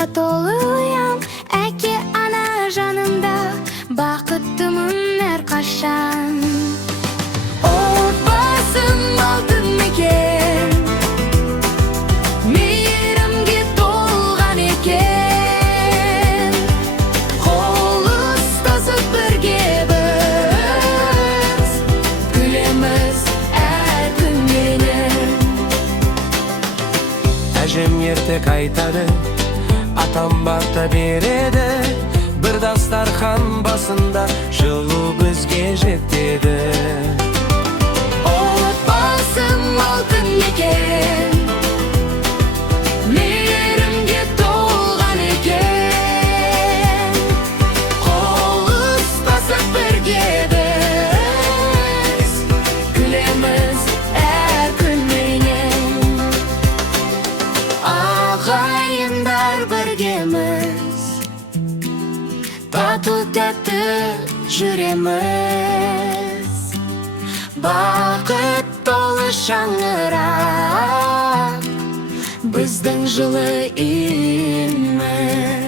бақытқа толуям, әке ана жанымда, бақыттымын әрқашан. Отбасым алтын мекен, мейірімге толған екен. Қол ұстасып бірге біз күлеміз әр күннен. Әжем ертек айтады, атам бата береді, бір дастархан басында жылу бізге жетеді. Отбасым алтын мекен, мейірімге толған екен. Қол ұстасып бірге біз күлеміз әр күннен. Ағайындар біргеміз, тату тәтті жүреміз. Бақыт толы шаңырақ, біздің жылы үйіміз.